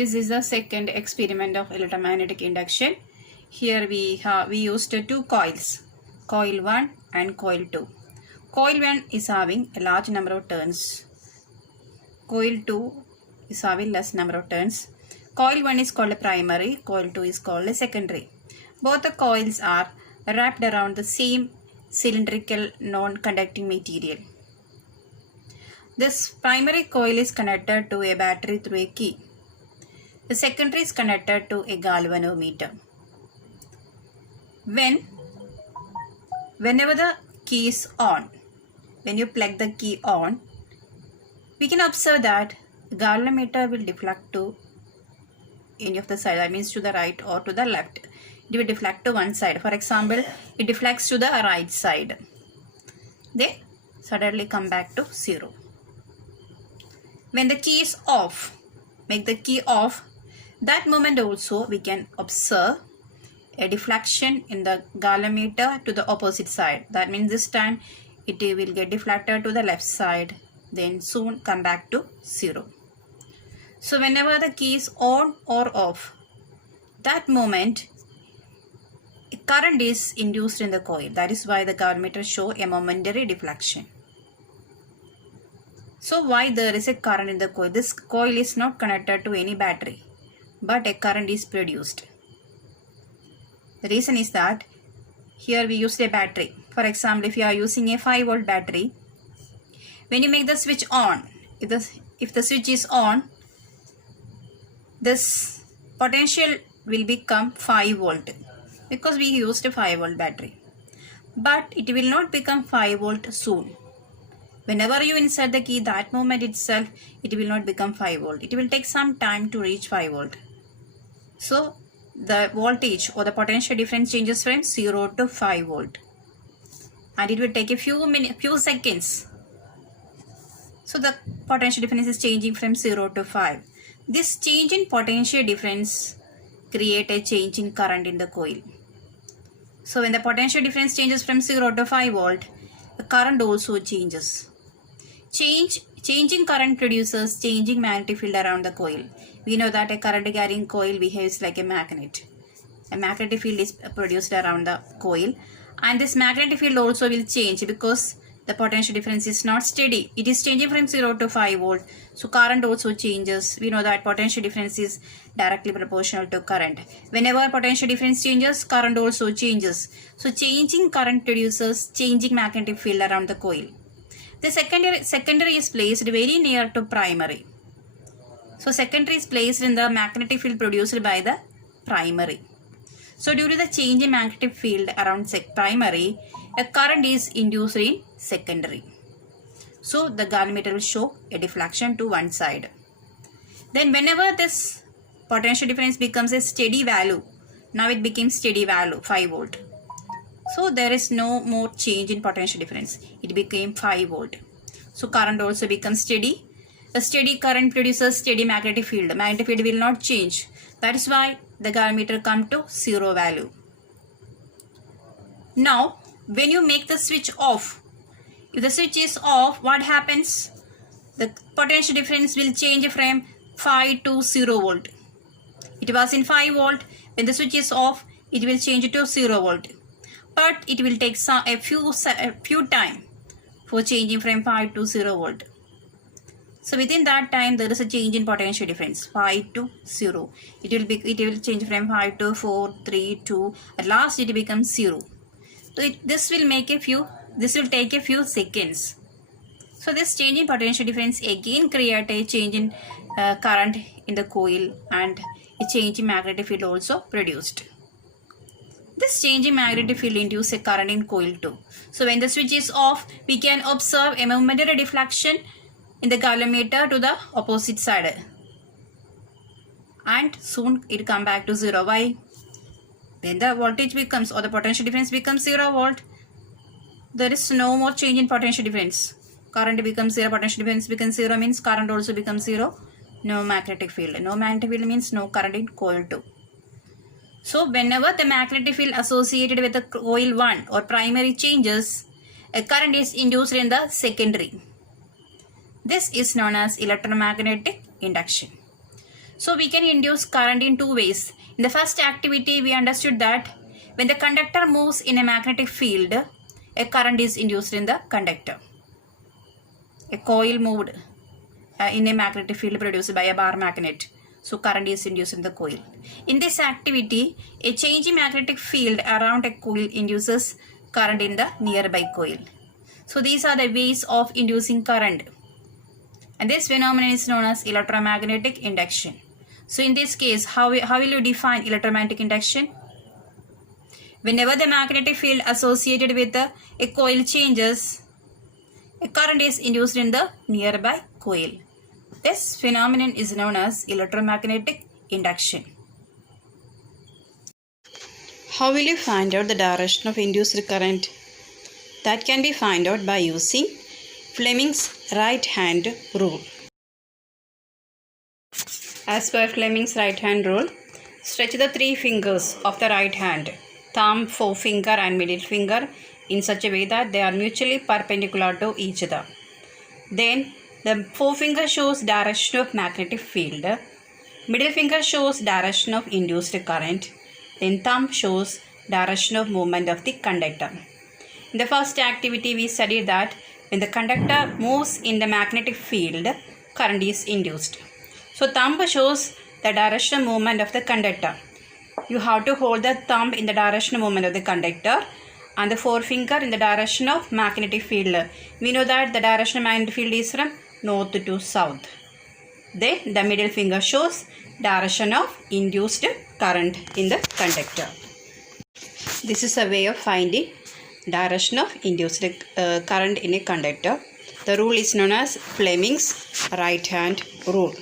This is the second experiment of electromagnetic induction. Here we used two coils, coil 1 and coil 2. Coil 1 is having a large number of turns. Coil 2 is having less number of turns. Coil 1 is called a primary, coil 2 is called a secondary. Both the coils are wrapped around the same cylindrical non-conducting material. This primary coil is connected to a battery through a key. The secondary is connected to a galvanometer. Whenever the key is on, when you plug the key on, we can observe that the galvanometer will deflect to any of the side, that means to the right or to the left. It will deflect to one side. For example, it deflects to the right side. Then suddenly come back to 0. When the key is off, make the key off, that moment also we can observe a deflection in the galvanometer to the opposite side. That means this time it will get deflected to the left side, then soon come back to 0. So whenever the key is on or off, that moment a current is induced in the coil. That is why the galvanometer show a momentary deflection. So why there is a current in the coil? This coil is not connected to any battery, but a current is produced. The reason is that here we used a battery. For example, if you are using a 5-volt battery, when you make the switch on, if the switch is on, this potential will become 5 volt because we used a 5-volt battery. But it will not become 5 volt soon. Whenever you insert the key, that moment itself, it will not become 5 volt. It will take some time to reach 5 volt. So the voltage or the potential difference changes from 0 to 5 volt. And it will take a few seconds. So the potential difference is changing from 0 to 5. This change in potential difference create a change in current in the coil. So when the potential difference changes from 0 to 5 volt, the current also changes. Changing current produces changing magnetic field around the coil. We know that a current carrying coil behaves like a magnet. A magnetic field is produced around the coil, and this magnetic field also will change because the potential difference is not steady. It is changing from 0 to 5 volt. So current also changes. We know that potential difference is directly proportional to current. Whenever potential difference changes, current also changes. So changing current produces changing magnetic field around the coil. The secondary is placed very near to primary. So secondary is placed in the magnetic field produced by the primary. So due to the change in magnetic field around primary, a current is induced in secondary. So the galvanometer will show a deflection to one side. Then whenever this potential difference becomes a steady value, now it becomes steady value 5 volt. So there is no more change in potential difference. It became 5 volt. So current also becomes steady. A steady current produces steady magnetic field. Magnetic field will not change. That is why the galvanometer come to 0 value. Now when you make the switch off, if the switch is off, what happens? The potential difference will change from 5 to 0 volt. It was in 5 volt. When the switch is off, it will change to 0 volt. But it will take a few time for changing from 5 to 0 volt. So within that time, there is a change in potential difference, 5 to 0. It will change from 5 to 4, 3, 2. At last, it becomes 0. So this will take a few seconds. So this change in potential difference again create a change in current in the coil, and a change in magnetic field also produced. This change in magnetic field induces a current in coil 2. So when the switch is off, we can observe a momentary deflection in the galvanometer to the opposite side. And soon it come back to 0. Why? When the voltage becomes or the potential difference becomes 0 volt, there is no more change in potential difference. Current becomes 0, potential difference becomes 0 means current also becomes 0. No magnetic field. No magnetic field means no current in coil 2. So whenever the magnetic field associated with the coil 1 or primary changes, a current is induced in the secondary. This is known as electromagnetic induction. So we can induce current in two ways. In the first activity, we understood that when the conductor moves in a magnetic field, a current is induced in the conductor. A coil moved in a magnetic field produced by a bar magnet. So current is induced in the coil. In this activity, a change in magnetic field around a coil induces current in the nearby coil. So these are the ways of inducing current. And this phenomenon is known as electromagnetic induction. So in this case, how will you define electromagnetic induction? Whenever the magnetic field associated with a coil changes, a current is induced in the nearby coil. This phenomenon is known as electromagnetic induction. How will you find out the direction of induced current? That can be found out by using Fleming's right-hand rule. As per Fleming's right-hand rule, stretch the three fingers of the right hand, thumb, forefinger and middle finger, in such a way that they are mutually perpendicular to each other. Then the forefinger shows direction of magnetic field, middle finger shows direction of induced current, then thumb shows direction of movement of the conductor. In the first activity, we studied that when the conductor moves in the magnetic field, current is induced. So thumb shows the direction of movement of the conductor. You have to hold the thumb in the direction of movement of the conductor and the forefinger in the direction of magnetic field. We know that the direction of magnetic field is from north to south. Then the middle finger shows direction of induced current in the conductor. This is a way of finding direction of induced current in a conductor. The rule is known as Fleming's right-hand rule.